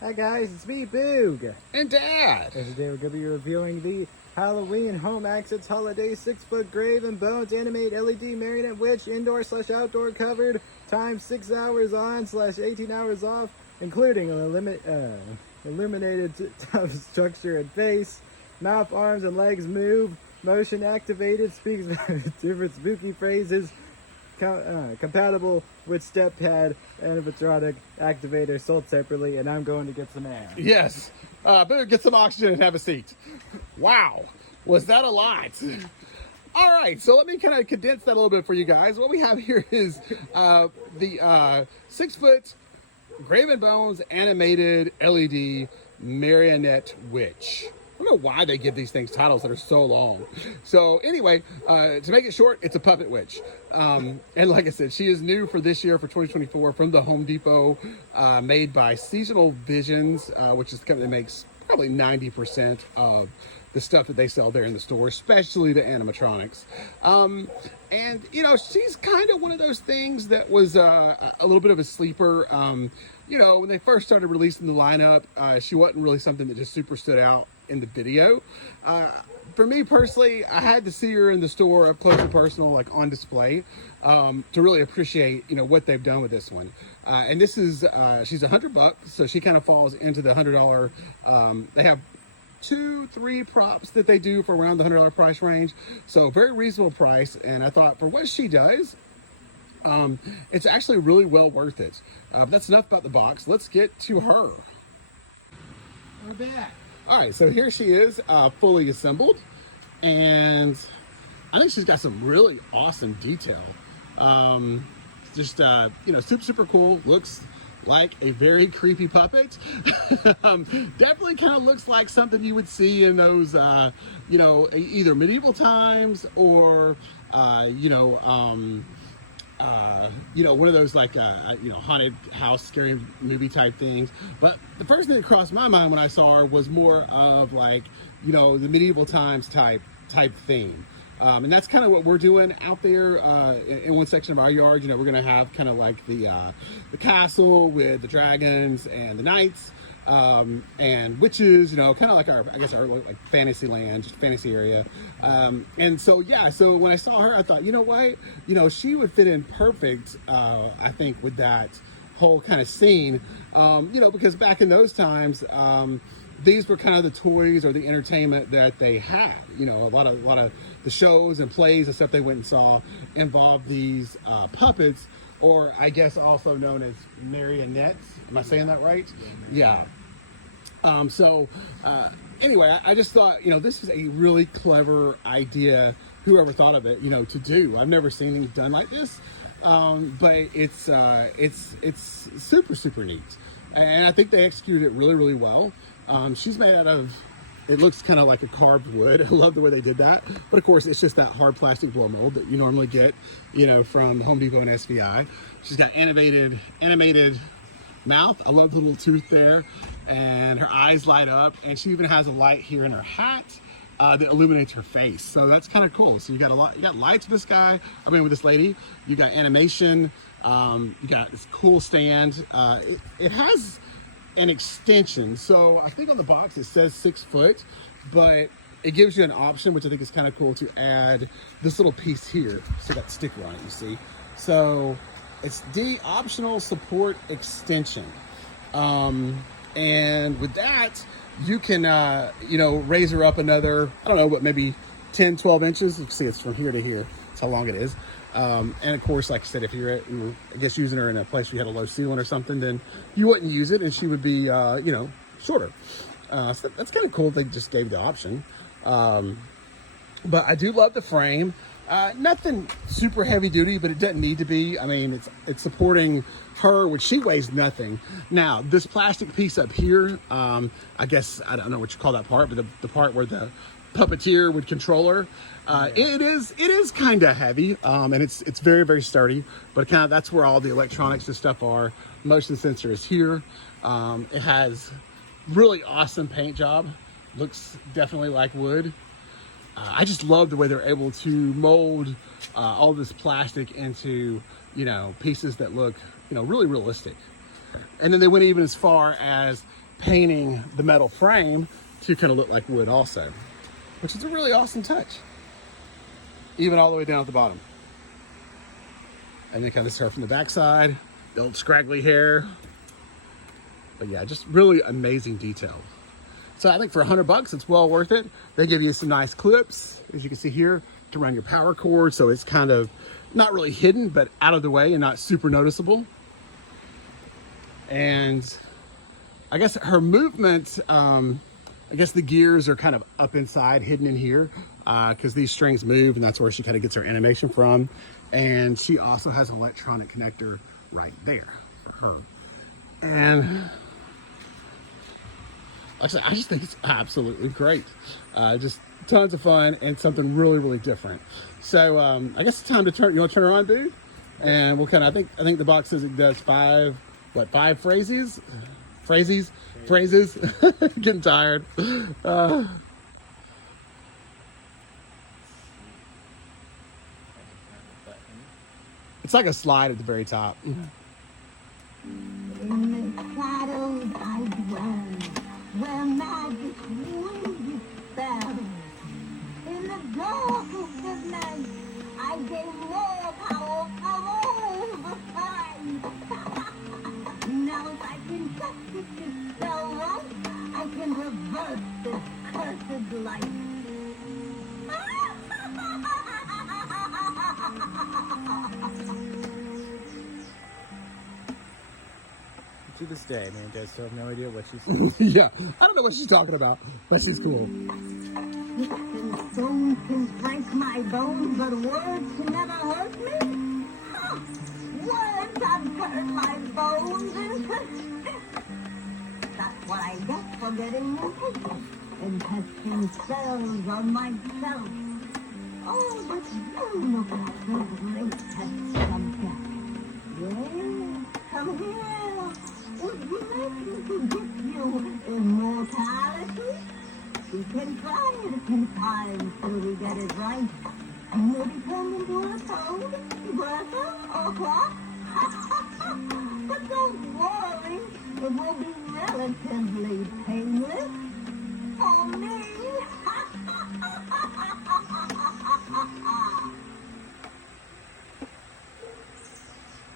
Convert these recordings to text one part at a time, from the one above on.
Hi guys, it's me, Boog. And Dad. And today we're going to be reviewing the Halloween Home Accents Holiday 6-foot Grave and Bones Animate LED Marionette Witch Indoor/Outdoor Covered times 6 hours on/18 hours off, including an illuminated top structure and face, mouth, arms, and legs move, motion activated, speaks different spooky phrases, compatible with step pad animatronic activator, sold separately, and I'm going to get some air. Yes. Better get some oxygen and have a seat. Wow. Was that a lot? All right, so let me kind of condense that a little bit for you guys. What we have here is the 6-foot Grave and Bones animated LED Marionette Witch. I don't know why they give these things titles that are so long. So anyway, to make it short, it's a puppet witch. And like I said, she is new for this year, for 2024, from the Home Depot, made by Seasonal Visions, which is the company that makes probably 90% of the stuff that they sell there in the store, especially the animatronics. And, you know, she's kind of one of those things that was a little bit of a sleeper. You know, when they first started releasing the lineup, she wasn't really something that just super stood out in the video. For me personally, I had to see her in the store up close and personal, like on display, to really appreciate, you know, what they've done with this one. And this is, she's $100, so she kind of falls into the $100. They have 2-3 props that they do for around the $100 price range, so very reasonable price. And I thought, for what she does, it's actually really well worth it. That's enough about the box. Let's get to her. We're back. All right, so here she is, fully assembled, and I think she's got some really awesome detail. Just you know, super cool. Looks like a very creepy puppet. Definitely kind of looks like something you would see in those, you know, either medieval times or you know, one of those like, you know, haunted house, scary movie type things. But the first thing that crossed my mind when I saw her was more of like, you know, the medieval times type theme. And that's kind of what we're doing out there in one section of our yard. You know, we're going to have kind of like the castle with the dragons and the knights. And witches, you know, kind of like our, I guess our like fantasy land, just fantasy area. And so, yeah, so when I saw her, I thought, you know what, you know, she would fit in perfect, I think, with that whole kind of scene, you know, because back in those times, these were kind of the toys or the entertainment that they had. You know, a lot of the shows and plays and stuff they went and saw involved these puppets, or I guess also known as marionettes. Am I saying that right? Yeah. Anyway, I just thought, you know, this is a really clever idea, whoever thought of it, you know, to do. I've never seen anything done like this, but it's super neat. And I think they executed it really well. She's made out of, it looks kind of like a carved wood. I love the way they did that. But of course, it's just that hard plastic blow mold that you normally get, you know, from Home Depot and SVI. She's got animated mouth. I love the little tooth there, and her eyes light up, and she even has a light here in her hat that illuminates her face. So that's kind of cool. So you got lights with this guy. I mean, with this lady. You got animation. You got this cool stand. It has an extension. So I think on the box it says 6 foot, but it gives you an option, which I think is kind of cool, to add this little piece here. So that sticker on it, you see. So it's the optional support extension. And with that, you can, you know, raise her up another, I don't know, what, maybe 10, 12 inches. You can see it's from here to here. That's how long it is. And of course, like I said, if you were, I guess, using her in a place where you had a low ceiling or something, then you wouldn't use it, and she would be, you know, shorter. So that's kind of cool. They just gave the option. But I do love the frame. Nothing super heavy duty, but it doesn't need to be. I mean, it's supporting her, which she weighs nothing. Now, this plastic piece up here, I guess, I don't know what you call that part, but the part where the puppeteer would control her, it is kind of heavy, and it's very sturdy, but kind of that's where all the electronics and stuff are. Motion sensor is here. It has really awesome paint job. Looks definitely like wood. I just love the way they're able to mold all this plastic into, you know, pieces that look, you know, really realistic. And then they went even as far as painting the metal frame to kind of look like wood also, which is a really awesome touch. Even all the way down at the bottom. And then kind of start from the backside, the old scraggly hair. But yeah, just really amazing detail. So I think for $100, it's well worth it. They give you some nice clips, as you can see here, to run your power cord. So it's kind of not really hidden, but out of the way and not super noticeable. And I guess her movement, I guess the gears are kind of up inside, hidden in here, because these strings move, and that's where she kind of gets her animation from. And she also has an electronic connector right there for her. And like I said, I just think it's absolutely great. Just tons of fun and something really, really different. So I guess it's time to turn. You want to turn her on, dude? And we'll kind of. I think the box says it does five phrases. Getting tired. It's like a slide at the very top. In the shadows I dwell, where magic waves spell. In the dark of the night, I gain more power from oversight. Now if I can just get this spell right, I can reverse this cursed life. To this day, man, I still have no idea what she's saying. Yeah, I don't know what she's talking about, but she's cool. And stones can break my bones, but words can never hurt me. Huh. Words have turned my bones into sticks. That's what I get for getting impatient and testing spells on myself. Oh, but you look like a great test subject. Yes, come here. Would you like me to give you immortality? We can try it a few times till we get it right. Maybe turn into a toad, grasshopper, or clock. But don't worry, it will be relatively painless for me.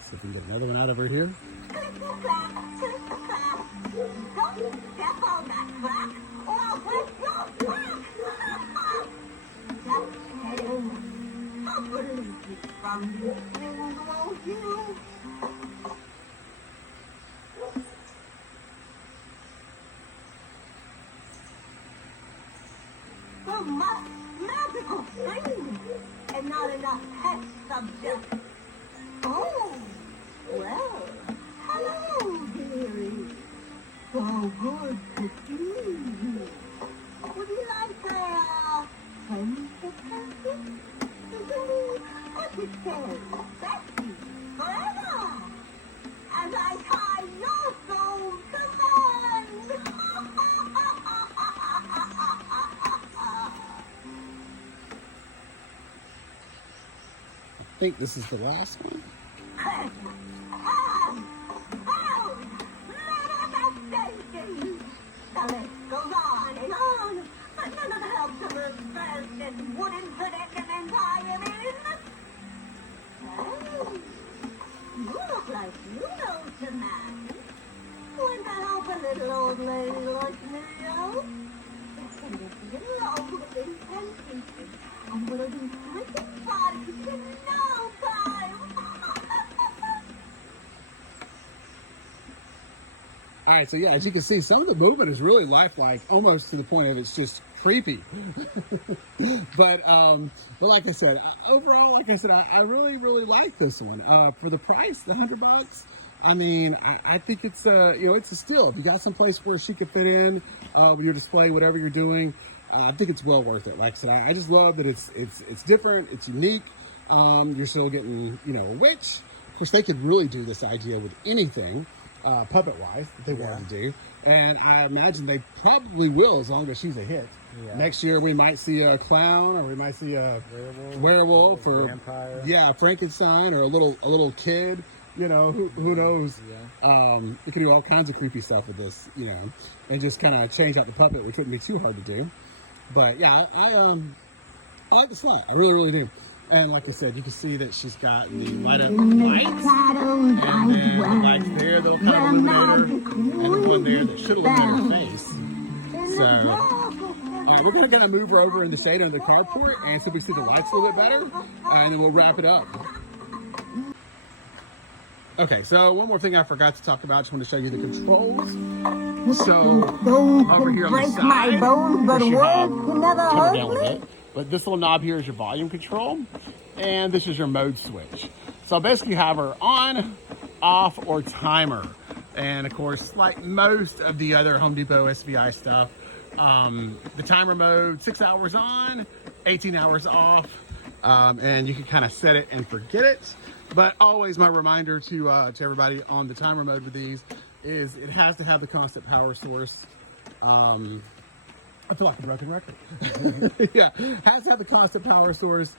So if we can get another one out over here. Don't step on that crack, or I'll break your back. Just kidding. I'll release it from these things, won't you? So much magical things, and not enough test subjects. Oh, well, hello, dearie. So good to see you. Would you like a friendship packet? What it says, Bessie, forever. As I tie your soul to mine. I think this is the last one. The list goes on and on, but none of the help to reverse this wooden predicament I am in. Hey, you look like you know some man. Wouldn't that help a little old lady like me out? And if you love with intensity, I'm gonna do wicked parties in no time. All right, so yeah, as you can see, some of the movement is really lifelike, almost to the point of it's just creepy. but like I said, overall, like I said, I really, really like this one. For the price, the $100, I mean, I think it's it's a steal. If you got some place where she could fit in with your display, whatever you're doing, I think it's well worth it. Like I said, I just love that it's different, it's unique. You're still getting, a witch. Of course, they could really do this idea with anything. Puppet-wise, that they wanted to do, and I imagine they probably will as long as she's a hit. Yeah. Next year we might see a clown, or we might see a werewolf, or vampire. Yeah, Frankenstein, or a little kid, You know, who knows? Yeah. You can do all kinds of creepy stuff with this, you know, and just kind of change out the puppet, which wouldn't be too hard to do. But yeah, I like the slot. I really, really do. And like I said, you can see that she's got the light up lights, and then the lights there that'll kind of illuminate her, and the one there that should illuminate her face. So, all right, we're gonna move her over in the shade under the carport, and so we see the lights a little bit better, and then we'll wrap it up. Okay, so one more thing I forgot to talk about. Just want to show you the controls. So over here on the side, you have, turn it down a bit. But this little knob here is your volume control, and this is your mode switch. So basically you have her on, off, or timer. And of course, like most of the other Home Depot SVI stuff, the timer mode, 6 hours on, 18 hours off, and you can kind of set it and forget it. But always my reminder to everybody on the timer mode with these is it has to have the constant power source. I feel like a broken record. Yeah, has to have the constant power source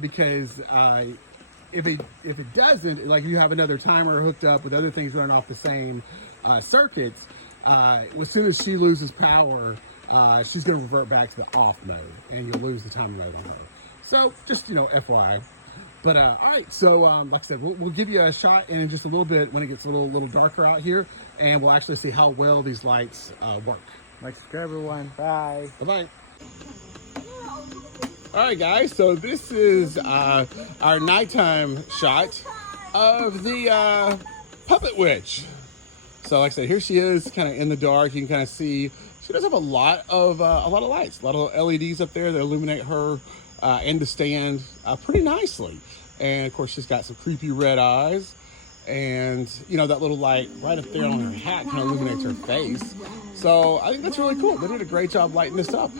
because if it doesn't, like you have another timer hooked up with other things running off the same circuits, as soon as she loses power, she's going to revert back to the off mode, and you'll lose the timer mode on her. So just, you know, FYI. But all right, so like I said, we'll give you a shot in just a little bit when it gets a little darker out here, and we'll actually see how well these lights work. Like, subscribe, everyone. Bye. Bye-bye. All right, guys, so this is our nighttime shot of the Puppet Witch. So like I said, here she is kind of in the dark. You can kind of see she does have a lot of lights, a lot of LEDs up there that illuminate her and the stand pretty nicely. And of course, she's got some creepy red eyes. And, you know, that little light right up there on her hat kind of illuminates her face. So I think that's really cool. They did a great job lighting this up.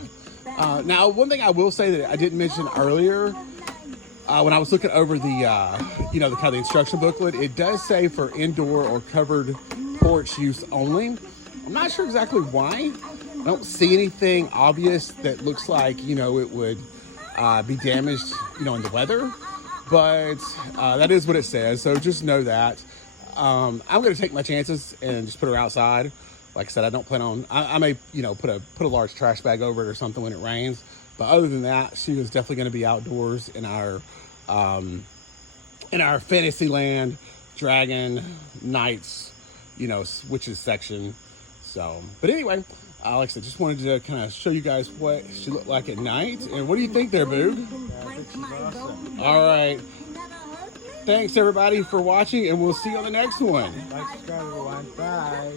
Now, one thing I will say that I didn't mention earlier, when I was looking over the, you know, the kind of the instruction booklet, it does say for indoor or covered porch use only. I'm not sure exactly why. I don't see anything obvious that looks like, you know, it would be damaged, you know, in the weather. But that is what it says, so just know that. I'm going to take my chances and just put her outside. Like I said, I don't plan on, I may, you know, put a large trash bag over it or something when it rains. But other than that, she was definitely going to be outdoors in our Fantasyland Dragon Knights, you know, witches section. So, but anyway, like I said, just wanted to kind of show you guys what she looked like at night. And what do you think there, Boo? Yeah, I think she's awesome. All right. Thanks, everybody, for watching, and we'll see you on the next one. Like, subscribe, everyone. Bye.